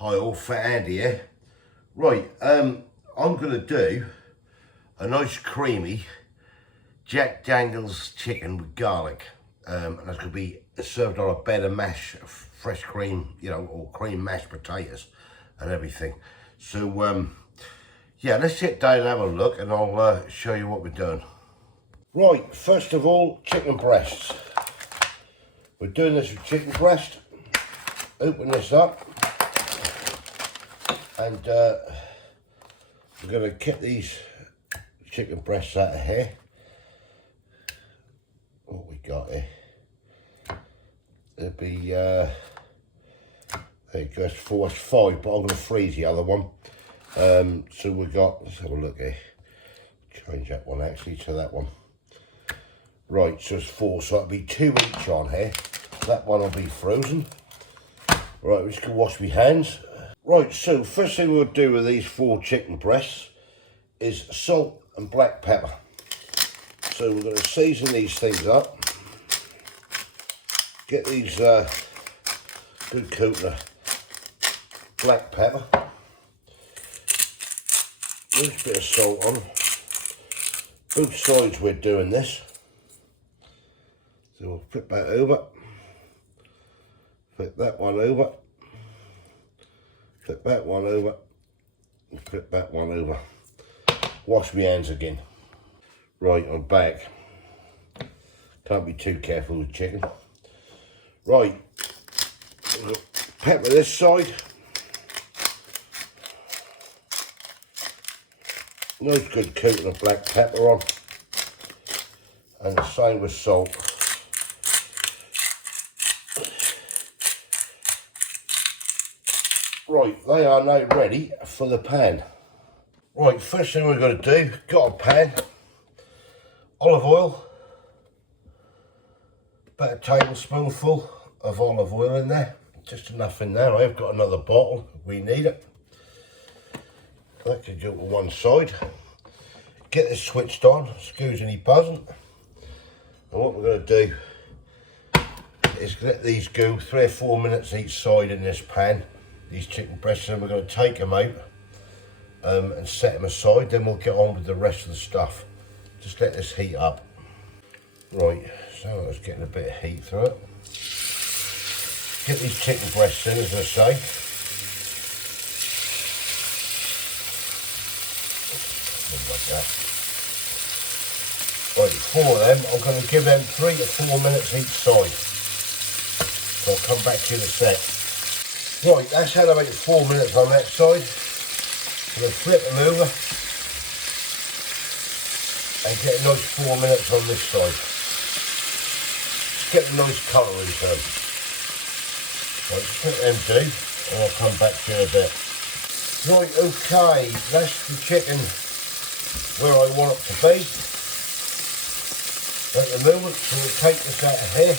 Hi all, Fat Andy here. Right, I'm going to do a nice creamy Jack Daniels chicken with garlic. And that's going to be served on a bed of fresh cream, or cream mashed potatoes and everything. So, yeah, let's sit down and have a look and I'll show you what we're doing. Right, first of all, chicken breasts. We're doing this with chicken breast. Open this up. And we're going to get these chicken breasts out of here. What we got here? It'll be, there you go, it's 5, but I'm going to freeze the other one. So we got, let's have a look here. Change that one actually to that one. Right, so it's 4, so it'll be 2 each on here. That one will be frozen. Right, we're just going to wash my hands. Right, so first thing we'll do with these 4 chicken breasts is salt and black pepper. So we're going to season these things up. Get these good coat of black pepper. A little bit of salt on. Both sides we're doing this. So we'll flip that over. Flip that one over. Flip that one over, and flip that one over. Wash my hands again. Right, I'm back. Can't be too careful with chicken. Right, pepper this side. Nice good coating of black pepper on. And the same with salt. Right, they are now ready for the pan. Right, first thing we're going to do, got a pan, olive oil, about a tablespoonful of olive oil in there, just enough in there. I've got another bottle if we need it. That could go to one side. Get this switched on, excuse any buzzing. And what we're going to do is let these go 3 or 4 minutes each side in this pan. These chicken breasts, and we're going to take them out and set them aside. Then we'll get on with the rest of the stuff. Just let this heat up. Right, so it's getting a bit of heat through it. Get these chicken breasts in, as I say. Like that. Right, 4 of them, I'm going to give them 3 to 4 minutes each side. So I'll come back to you in a sec. Right, that's had about 4 minutes on that side. I'm going to flip them over and get a nice 4 minutes on this side. Just get a nice colour into them. Right, just let them do, and I'll come back to you in a bit. Right, okay, that's the chicken where I want it to be at the moment. So we'll take this out of here.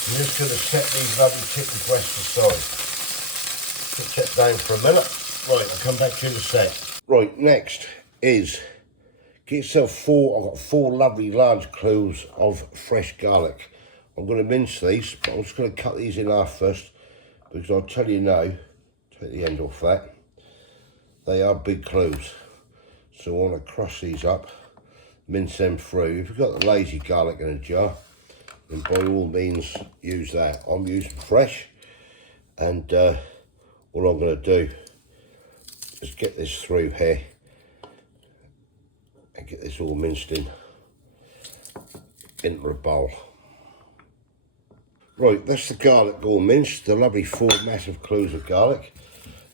I'm just going to set these lovely chicken breasts aside. Put that down for a minute. Right, I'll come back to you in a sec. Right, next is get yourself 4, I've got 4 lovely large cloves of fresh garlic. I'm going to mince these, but I'm just going to cut these in half first, because I'll tell you now, take the end off that, they are big cloves. So I want to crush these up, mince them through. If you've got the lazy garlic in a jar, then by all means use that. I'm using fresh, and all I'm going to do is get this through here and get this all minced into a bowl. Right, that's the garlic all minced, the lovely 4 massive cloves of garlic.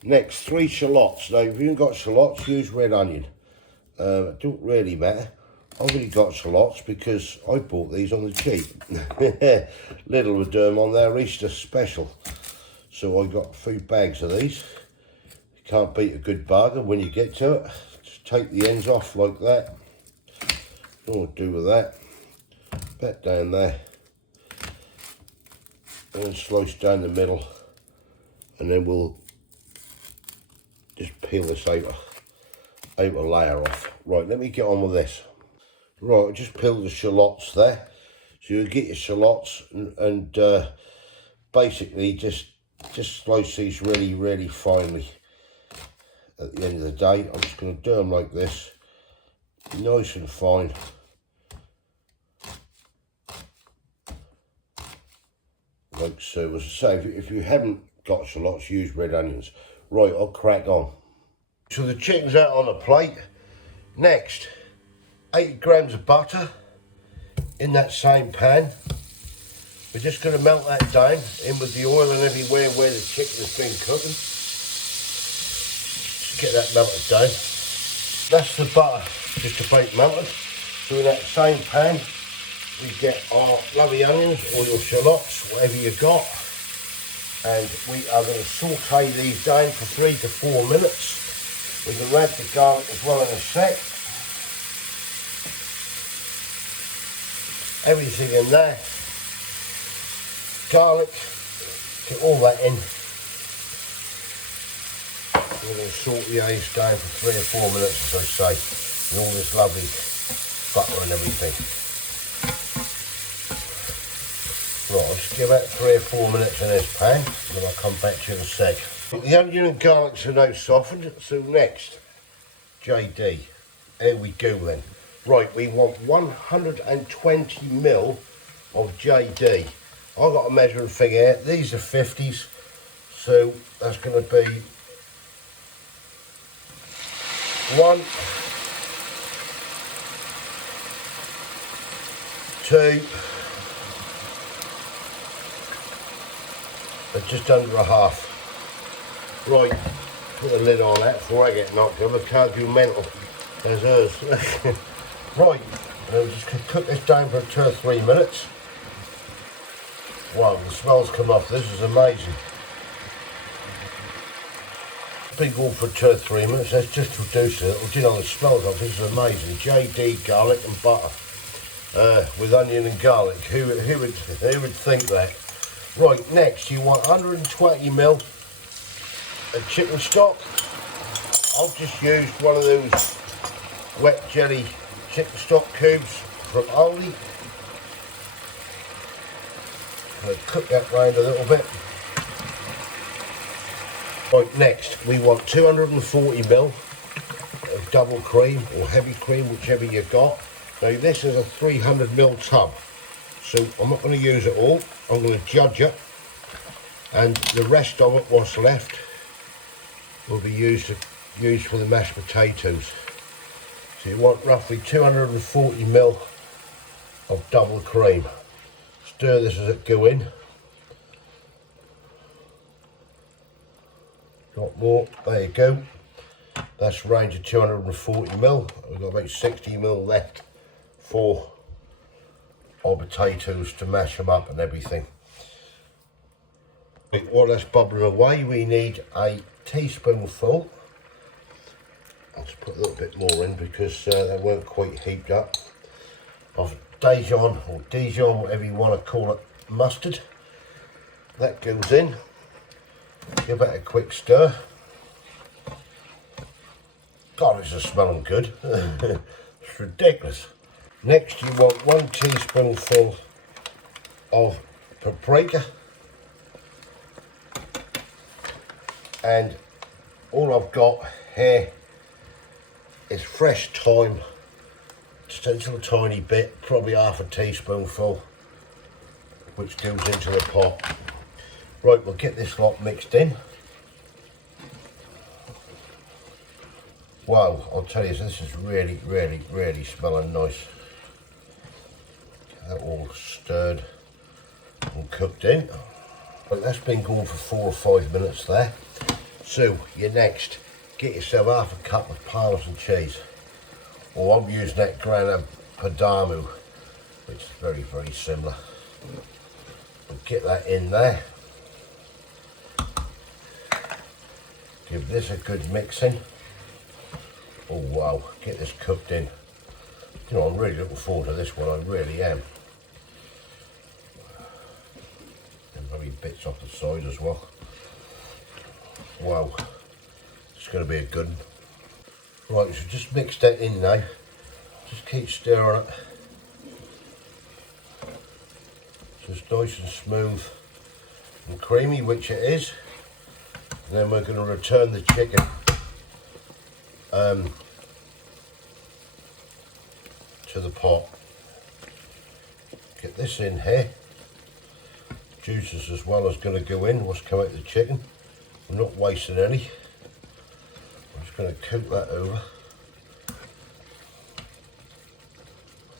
Next, 3 shallots. Now, if you haven't got shallots, use red onion. It don't really matter. I've only got shallots because I bought these on the cheap. Lidl were doing them on their Easter special. So I got 3 bags of these. You can't beat a good bargain when you get to it. Just take the ends off like that. What I'll do with that, pat down there. And then slice down the middle. And then we'll just peel this outer layer off. Right, let me get on with this. Right, I just peeled the shallots there. So you get your shallots and basically just Just slice these really, really finely. At the end of the day, I'm just going to do them like this, nice and fine. Like so. As I say, if you haven't got shallots, use red onions. Right, I'll crack on. So the chicken's out on a plate. Next, 80 grams of butter in that same pan. We're just going to melt that down in with the oil and everywhere where the chicken has been cooking. Just get that melted down. That's the butter just about melted. So in that same pan, we get our lovely onions or your shallots, whatever you've got. And we are going to saute these down for 3 to 4 minutes. We can add the garlic as well in a sec. Everything in there. Garlic, get all that in. We're going to saute these down for 3 or 4 minutes, as I say, with all this lovely butter and everything. Right, I'll just give it 3 or 4 minutes in this pan, and then I'll come back to you in a sec. The onion and garlic are now softened, so next, JD. Here we go then. Right, we want 120ml of JD. I've got a measuring figure here. These are 50s, so that's going to be 1, 2, and just under a half. Right, put the lid on that before I get knocked over. I can't do mental as hers. Right, we'll just cook this down for 2 or 3 minutes. Wow, the smell's come off. This is amazing. Been going for 2 or 3 minutes. Let's just reduce it. You know, the smells off. This is amazing. JD garlic and butter with onion and garlic. Who would think that? Right, next you want 120ml of chicken stock. I've just used one of those wet jelly chicken stock cubes from Aldi. I'll cook that round a little bit. Right, next we want 240ml of double cream or heavy cream, whichever you've got. Now this is a 300ml tub, so I'm not going to use it all. I'm going to judge it, and the rest of it, what's left, will be used for the mashed potatoes. So you want roughly 240ml of double cream. Stir this as it go in. Got more, there you go. That's range of 240ml. We've got about 60ml left for our potatoes to mash them up and everything. While that's bubbling away, we need a teaspoonful. I'll just put a little bit more in because they weren't quite heaped up, of Dijon or Dijon, whatever you want to call it, mustard. That goes in. Give it a quick stir. God, this is smelling good. It's ridiculous. Next you want 1 teaspoonful of paprika, and all I've got here is fresh thyme, just a little tiny bit, probably half a teaspoonful, which goes into the pot. Right, we'll get this lot mixed in. Wow, I'll tell you, this is really, really, really smelling nice. Get that all stirred and cooked in. Right, that's been going for 4 or 5 minutes there. So, you next, get yourself half a cup of Parmesan cheese. Or I'm using that Grana Padano, which is very, very similar. We'll get that in there. Give this a good mixing. Oh wow, get this cooked in. You know, I'm really looking forward to this one, I really am. And maybe bits off the side as well. Wow, it's going to be a good one. Right, so just mix that in now. Just keep stirring it. So it's nice and smooth and creamy, which it is. And then we're going to return the chicken to the pot. Get this in here. Juices as well is going to go in. What's come out of the chicken. I'm not wasting any. I'm just going to coat that over.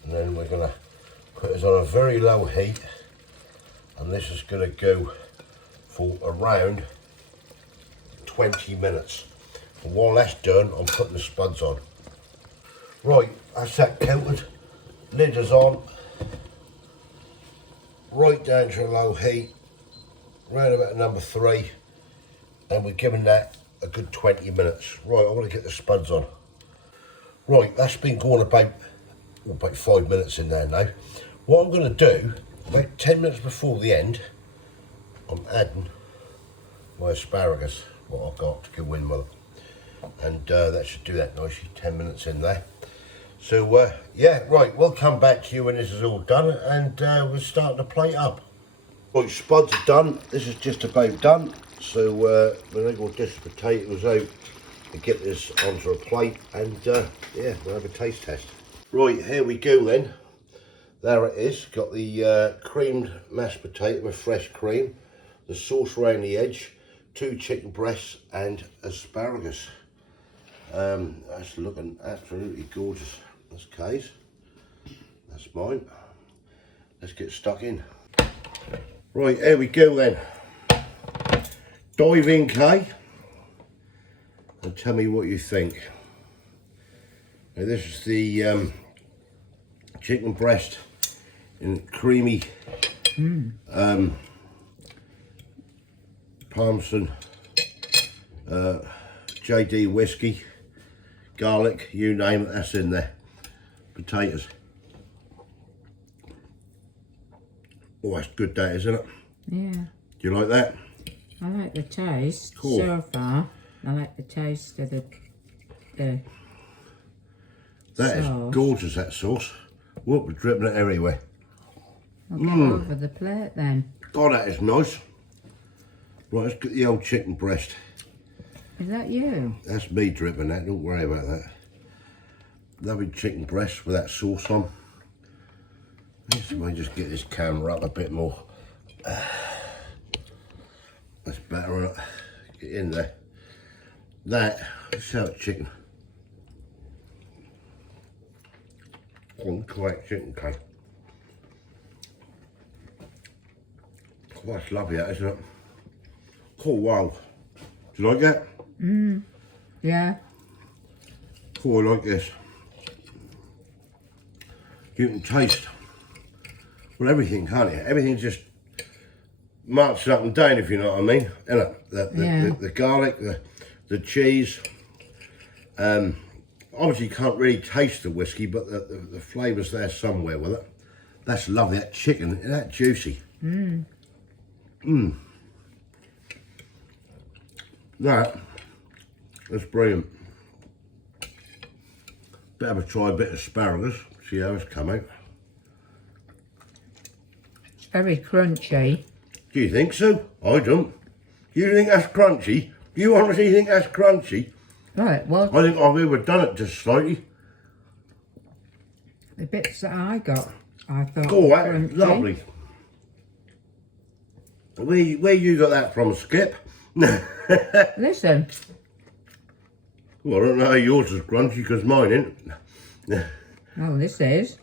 And then we're going to put this on a very low heat. And this is going to go for around 20 minutes. And while that's done, I'm putting the spuds on. Right, that's that coated. Lid is on. Right down to a low heat. Round about number 3. And we're giving that a good 20 minutes. Right, I want to get the spuds on. Right, that's been going about 5 minutes in there now. What I'm going to do, about 10 minutes before the end, I'm adding my asparagus, what I've got to go in with it. And that should do that nicely, 10 minutes in there. So, yeah, right, we'll come back to you when this is all done, and we're starting to plate up. Right, spuds are done. This is just about done. So, we're going to dish the potatoes out and get this onto a plate, and yeah, we'll have a taste test. Right, here we go then. There it is. Got the creamed mashed potato with fresh cream, the sauce around the edge, 2 chicken breasts and asparagus. That's looking absolutely gorgeous. That's Kay's. That's mine. Let's get stuck in. Right, here we go then. Dive in, Kay, and tell me what you think. Now, this is the chicken breast in creamy Parmesan, JD whiskey, garlic, you name it, that's in there. Potatoes. Oh, that's good, that, isn't it? Yeah. Do you like that? I like the taste. Cool. So far. I like the taste of the That sauce. is gorgeous, that sauce. Whoop, we're dripping it everywhere. I'll get over the plate then. God, that is nice. Right, let's get the old chicken breast. Is that you? That's me dripping that, don't worry about that. Lovely chicken breast with that sauce on. Let's just get this camera up a bit more. That's better, isn't it? Get in there. Let's have it chicken. Correct chicken cake. Oh, that's lovely, that, isn't it? Oh, wow. Do you like that? Yeah. Oh, I like this. You can taste, well, everything, can't you? Everything just marches up and down, if you know what I mean. Isn't it? The garlic, the cheese. Obviously, you can't really taste the whiskey, but the flavour's there somewhere with it. That's lovely. That chicken, isn't that juicy? That's brilliant. Better have a try a bit of asparagus, see how it's come out. It's very crunchy. Do you think so? I don't. Do you think that's crunchy? Do you honestly think that's crunchy? Right, well, I think I've overdone it just slightly. the bits that I got, I thought Oh, were that's crunchy. lovely. Where you got that from, Skip? Listen, Well, I don't know how yours is crunchy, because mine isn't. oh, this is.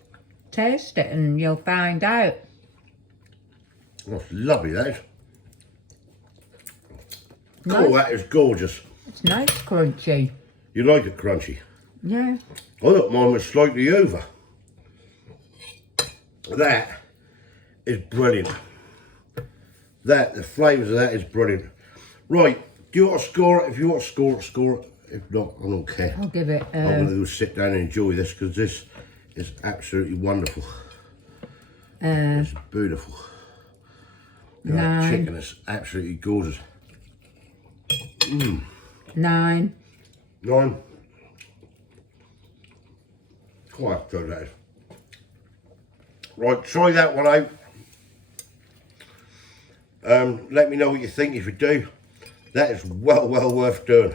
Taste it and you'll find out. That's lovely, that is. Nice. Oh, that is gorgeous. It's nice crunchy. You like it crunchy? Yeah. I thought mine was slightly over. That is brilliant. The flavours of that is brilliant. Right, do you want to score it? If you want to score it, score it. If not, I don't care. I'll give it I'm going to go sit down and enjoy this, because this is absolutely wonderful. It's beautiful. That chicken is absolutely gorgeous. 9. 9. Quite good, that is. Right, try that one out. Let me know what you think. If you do, that is well worth doing.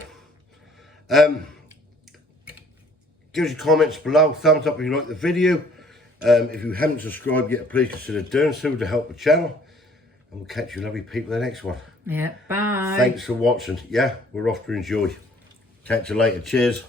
Give us your comments below, thumbs up if you like the video. If you haven't subscribed yet, please consider doing so to help the channel. And we'll catch you lovely people in the next one. Yeah, bye. Thanks for watching. Yeah, we're off to enjoy. Catch you later. Cheers.